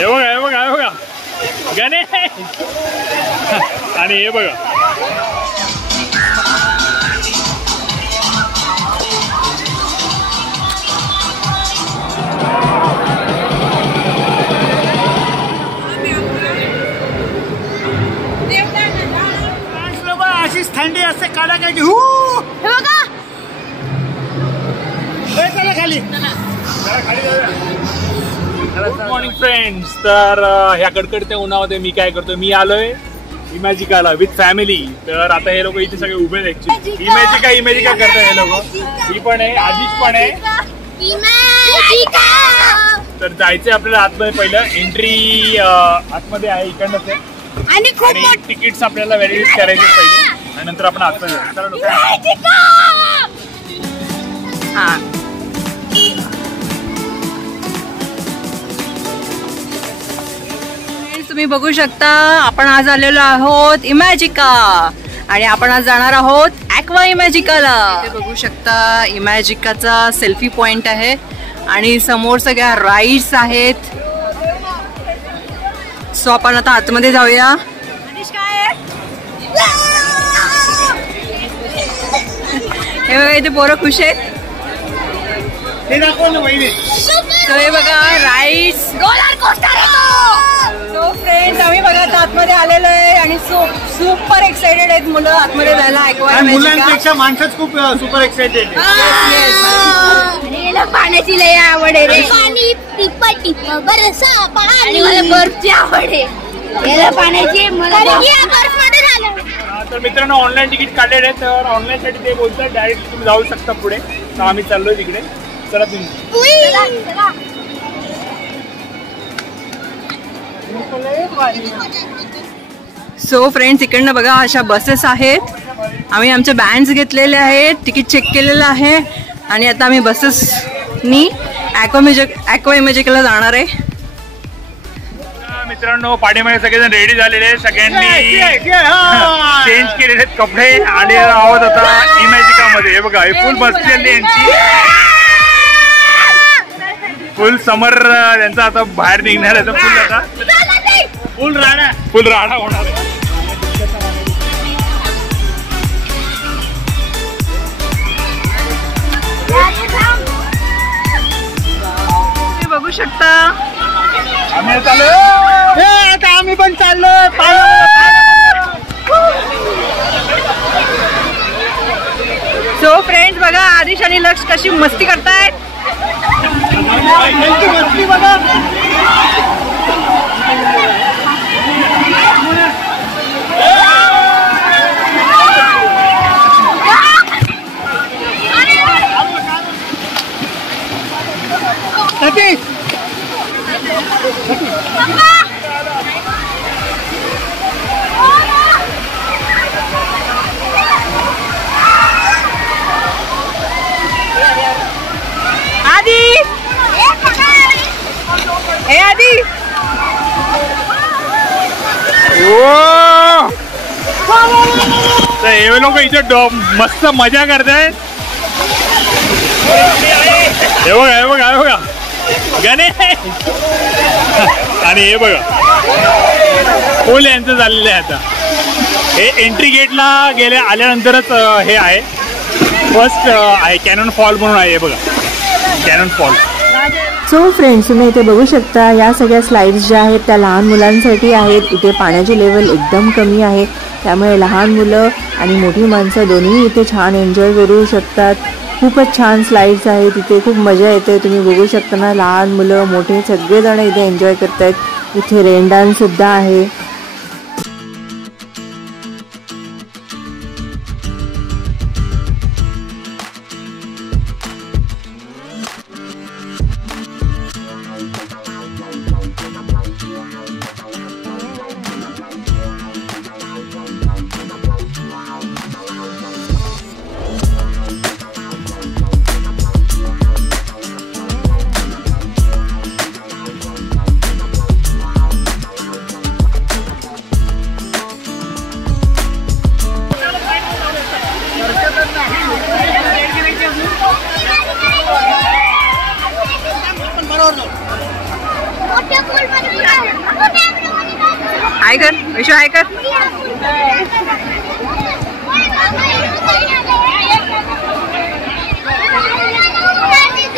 हे बघा गणेश आणि हे बघा अशीच थंडी असते काढा काय की चला खाली. Good morning friends. तर ह्या कडकडत्या उन्हामध्ये मी काय करतोय, मी आलोय इमॅजिकाला विथ फॅमिली. तर आता हे लोक इथे सगळे उभे आहेत. ऍक्च्युली इमॅजिका करतात हे लोक. ही पण आहे, आदिश पण आहे. तर जायचंय आपल्याला आतमध्ये. पहिलं एंट्री आतमध्ये आहे, इकडनंच आहे. आणि तिकीट्स आपल्याला व्हॅलिडेट करायचे पहिले आणि नंतर आपण आतमध्ये तुम्ही बघू शकता आपण आज आलेलो आहोत इमॅजिका आणि आपण आज जाणार आहोत ॲक्वा इमॅजिकाला. बघू शकता इमॅजिकाचा सेल्फी पॉइंट आहे आणि समोर सगळ्या राईड्स आहेत. सो आपण आता आतमध्ये जाऊया. हे बघा इथे पोरं खुश आहेत. तो हे बघा राईड्स रोलर कोस्टर आहे. तो फ्रेंड्स आम्ही बघा आतमध्ये आलेलो आहे आणि सुपर एक्साइटेड आहेत मुलं आतमध्ये जायला. ॲक्वा मुलांपेक्षा माणसंच खूप सुपर एक्साइटेड आहे. पाण्याची लय आवड आहे रे. पाणी टिप टिप बरसा पाणी. मला बर्फची आवड आहे. पाण्याची बर्फमध्ये झालं. तर मित्रांनो ऑनलाईन तिकीट काढलेले आहे. तर ऑनलाईन साठी ते बोलतात डायरेक्ट तुम्ही जाऊ शकता पुढे. तर आम्ही चाललोय तिकडे. चला तुम्ही. सो फ्रेंड्स इकडनं बघा अशा बसेस आहेत. आम्ही आमचे बँड्स घेतलेले आहेत, तिकीट चेक केलेलं आहे आणि आता आम्ही बसेसनी ॲक्वा इमॅजिकाला जाणार आहे. मित्रांनो पाठीमागे सगळेजण रेडी झालेले आहेत. सगळ्यांनी चेंज केलेले आहेत कपडे आणि आहोत आता इमॅजिकामध्ये. हे बघा हे फुल मस्ती आली यांची. फुल समर त्यांचा आता बाहेर निघणार आहे. फुल आता फुल राडा होणार आहे. तुम्ही बघू शकता आम्ही चाललो. आता आम्ही पण चाललो. सो फ्रेंड्स बघा आदिश आणि लक्ष कशी मस्ती करतायत. मस्ती बघा. तर हे लोक इथे मस्त मजा करतायत. हे बघा गणेश आणि हे बघा फुल यांचं चाललेलं आहे. आता हे एंट्री गेटला आल्यानंतरच हे आहे. फर्स्ट आहे कॅनन फॉल म्हणून आहे. हे बघा कॅनन फॉल. सो फ्रेंड्स तुम्ही इथे बघू शकता या सगळ्या स्लाइड्स ज्या आहेत त्या लहान मुलांसाठी आहेत. इथे पाण्याची लेवल एकदम कमी आहे त्यामुळे लहान मुलं आणि मोठी माणसं दोन्ही इथे छान एन्जॉय करू शकतात. खूपच छान स्लाइड्स आहेत इथे. खूप मजा येते. तुम्ही बघू शकता ना लहान मुलं मोठे सगळेजण इथे एन्जॉय करतायत. इथे रेन डान्स सुद्धा आहे. हाय कर वैशू, हाय कर.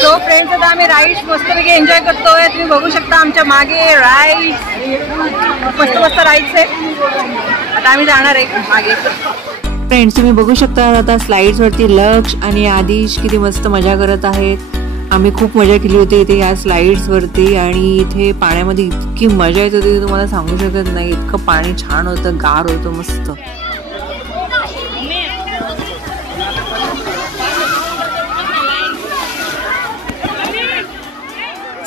सो फ्रेंड्स, आता आम्ही राईड्स मस्तपैकी एन्जॉय करतोय. तुम्ही बघू शकता आमच्या मागे राईड्स, मस्त मस्त राईड्स आहेत. आता आम्ही जाणार आहे मागे. फ्रेंड्स, तुम्ही बघू शकता आता स्लाइड्स वरती लक्ष आणि आदिश किती मस्त मजा करत आहेत. आम्ही खूप मजा केली होती इथे या स्लाइड्स वरती आणि इथे पाण्यामध्ये इतकी मजा येत होती तुम्हाला सांगू शकत नाही. इतकं पाणी छान होतं, गार होतं, मस्त.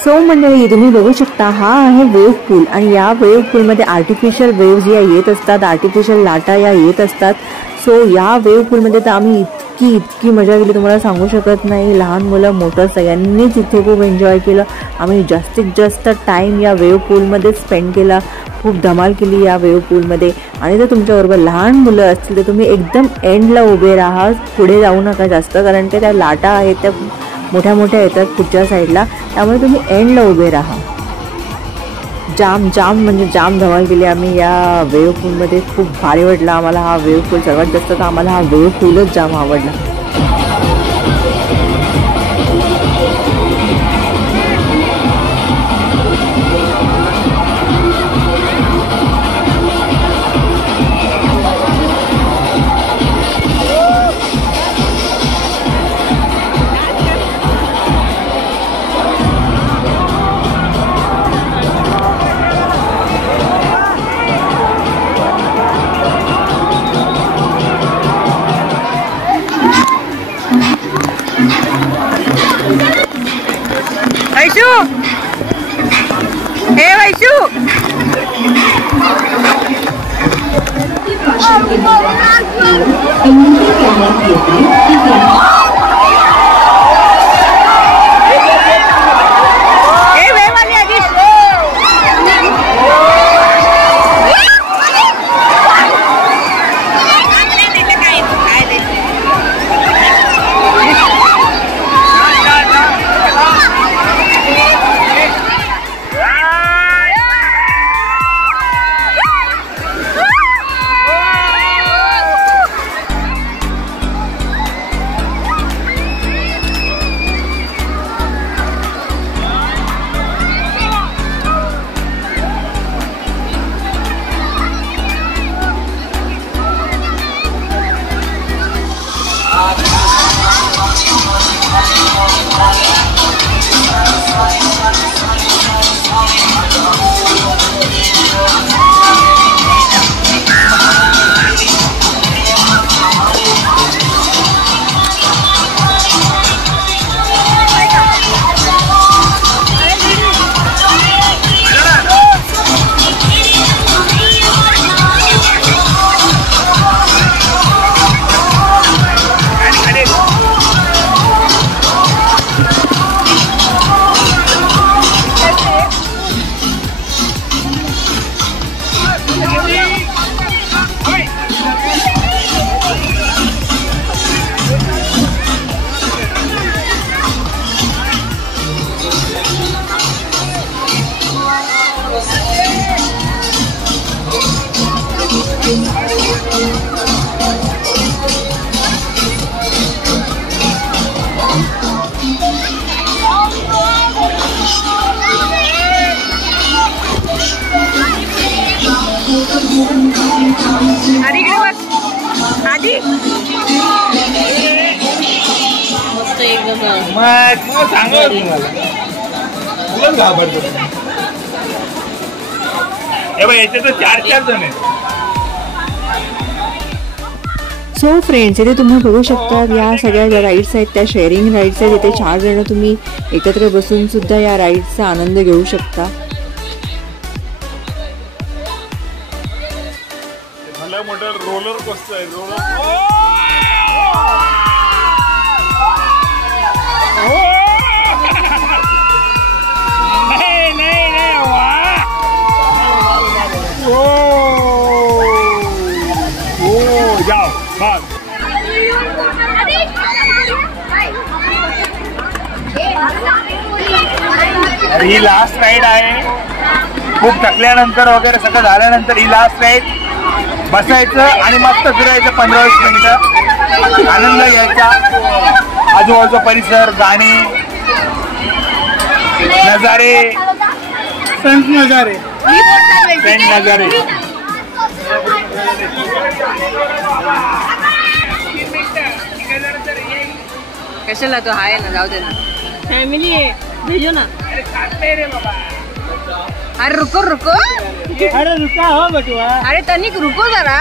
सो मंडळी, तुम्ही बघू शकता हा आहे वेव्ह पूल आणि या वेव्ह पूलमध्ये आर्टिफिशियल वेव्ज या येत असतात, आर्टिफिशियल लाटा या येत असतात. सो या वेव्ह पूलमध्ये तर आम्ही इतकी मजा केली तुम्हाला सांगू शकत नाही. लहान मुलं मोठं सगळ्यांनीच इथे खूप एन्जॉय केलं. आम्ही जास्तीत जास्त टाईम या वेव्ह पूलमध्ये स्पेंड केला. खूप धमाल केली या वेव्ह पूलमध्ये. आणि जर तुमच्याबरोबर लहान मुलं असतील तर तुम्ही एकदम एंडला उभे राहा, पुढे जाऊ नका जास्त, कारण त्या लाटा आहेत त्या मोठ्या मोठ्या येतात पुढच्या साईडला, त्यामुळे तुम्ही एंडला उभे राहा. जाम धमाल केली आम्ही या वेव्ह पूलमध्ये. खूप भारी वाटला आम्हाला हा वेव्ह पूल. सर्वात जास्त तर आम्हाला हा वेव्ह पूलच जाम आवडला. वैशू, हे वैशू, आधी इकडे बघ, आधी मस्त एकदम. मग सांगा तुम्हाला घाबरतो. हे बघ, याचे तर 4 जण आहेत. सो फ्रेंड्स, इथे तुम्ही बघू शकता या सगळ्या ज्या राईड्स आहेत त्या शेअरिंग राईड्स आहेत. इथे 4 जण तुम्ही एकत्र बसून सुद्धा या राईड्सचा आनंद घेऊ शकता. मोठं रोलर कोस्टर आहे. जाओ भाग. ही लास्ट राईड आहे. खूप थकल्यानंतर वगैरे सगळं झाल्यानंतर ही लास्ट राईड बसायचं आणि मस्त फिरायचं 15-20 मिनिटं, आनंद घ्यायचा. आजूबाजूचा परिसर, गाणे, नजारे, संत नजारे. सेंट नजारे. कशाला तो आहे ना, जाऊ दे ना, फॅमिली आहे, भेजो ना. अरे रुको रुको, अरे रुका हो बटुआ. अरे तनिक रुको जरा.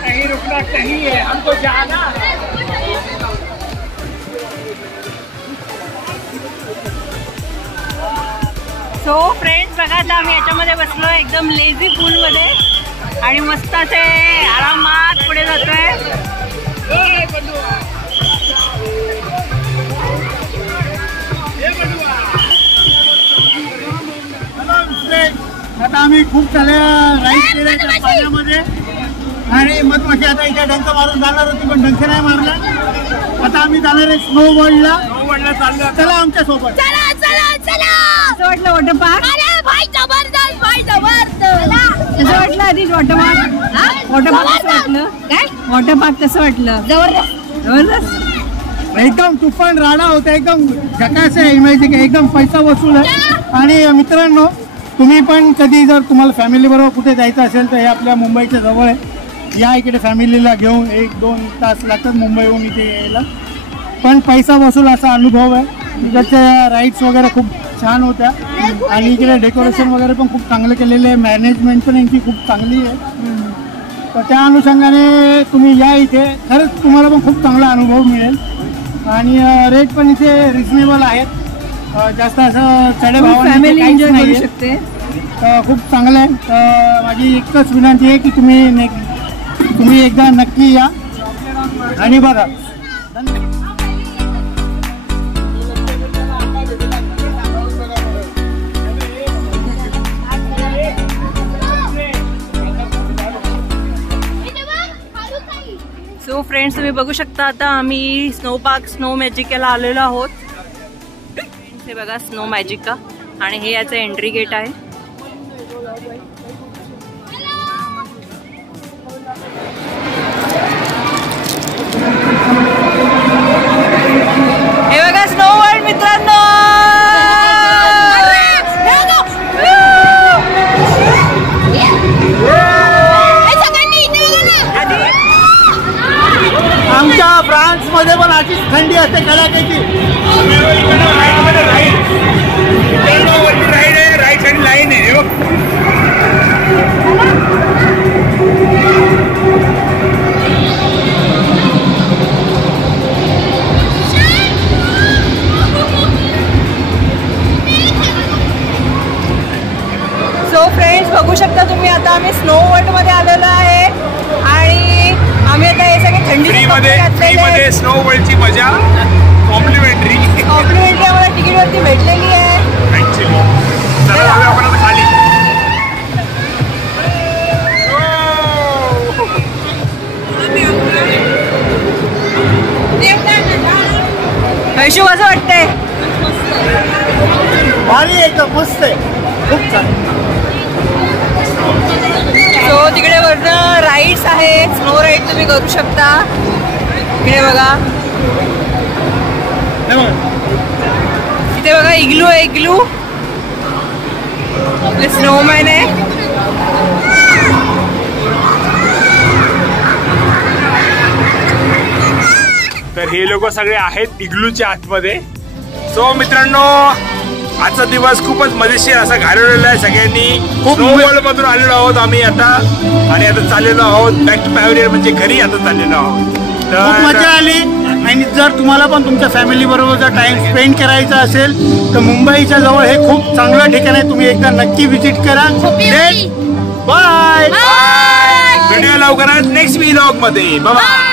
कहीं रुकना कहीं है, हमको जाना. सो फ्रेंड्स, बघा आता आम्ही याच्यामध्ये बसलो एकदम लेझी पूल मध्ये आणि मस्त असे आरामात पुढे जातोय. आता आम्ही खूप साऱ्या राईड केल्या त्या पाण्यामध्ये आणि मधमाशी आता इथे डंक मारून जाणार होती पण डंक नाही मारला. आता आम्ही जाणार आहे स्नो वर्ल्डला. चाललं, चला आमच्या सोबत. चला चला चला. कसं वाटलं वॉटर पार्क? अरे भाई जबरदस्त, भाई जबरदस्त. कसं वाटलं आधीच वॉटर पार्क? वॉटर पार्क कसं वाटलं? काय वॉटर पार्क कसं वाटलं? जबरदस्त जबरदस्त. एकदम तुफान राडा होता, एकदम झकास आहे, इमेजिंग आहे, एकदम पैसा वसूल आहे. आणि मित्रांनो, तुम्ही पण कधी जर तुम्हाला फॅमिली बरोबर कुठे जायचं असेल तर हे आपल्या मुंबईच्या जवळ आहे. या इकडे फॅमिलीला घेऊन 1-2 तास लागतात मुंबईहून इथे यायला, पण पैसा वसूल असा अनुभव आहे. तिकडच्या राईड्स वगैरे खूप छान होत्या आणि इकडे डेकोरेशन वगैरे पण खूप चांगलं केलेलं आहे. मॅनेजमेंट पण यांची खूप चांगली आहे. तर त्या अनुषंगाने तुम्ही या इथे, खरंच तुम्हाला पण खूप चांगला अनुभव मिळेल. आणि रेट पण इथे रिजनेबल आहेत, जास्त असं चढे भावाने फॅमिली काहीच एन्जॉय करू नाहीये. शकते. खूप चांगलं आहे. तर माझी एकच विनंती आहे की तुम्ही एकदा नक्की या आणि बघा. सो फ्रेंड्स, तुम्ही बघू शकता आता आम्ही स्नो पार्क स्नो मॅजिकाला आलेलो आहोत. हे बघा स्नो मॅजिका आणि हे याचं एंट्री गेट आहे. हे बघा स्नो वर्ल्ड मित्रांनो. आमच्या फ्रान्समध्ये पण अशीच थंडी असते कडाक्याची. राईड आहे, राईट साईड लाईन आहे. सो फ्रेंड्स, बघू शकता तुम्ही आता आम्ही स्नो वर्ल्ड मध्ये आलेलो आहे आणि आम्ही आता हे सगळे फ्रीमध्ये स्नो वर्ल्डची मजा कॉम्प्लिमेंटरी आम्हाला तिकीटवरती भेटलेली आहे. ऍक्च्युली चला जाऊया आपण आता खाली. वैशू कसं वाटतंय? भारी एकदम मस्त आहे, खूप छान. सो तिकडे वरनं राईड्स आहेत, स्नो राईड तुम्ही करू शकता. इकडे बघा, इथे बघा इग्लू आहे, इग्लू स्नोमॅन आहे. तर हे लोक सगळे आहेत इग्लूच्या आतमध्ये. सो मित्रांनो, आजचा दिवस खूपच मजेशीर असा घालवलेला आहे सगळ्यांनी. खूप वर्ल्ड मधून आलेलो आहोत आम्ही आता आणि आता चाललेलो आहोत बॅक टू पॅव्हलियन, म्हणजे घरी आता चाललेलो आहोत. खूप मजा आली. आणि जर तुम्हाला पण तुमच्या फॅमिली बरोबर जर टाइम स्पेंड करायचा असेल तर मुंबईच्या जवळ हे खूप चांगलं ठिकाण आहे. तुम्ही एकदा नक्की व्हिजिट करा. बाय. भेटूया लवकरच नेक्स्ट व्लॉग मध्ये. बाय.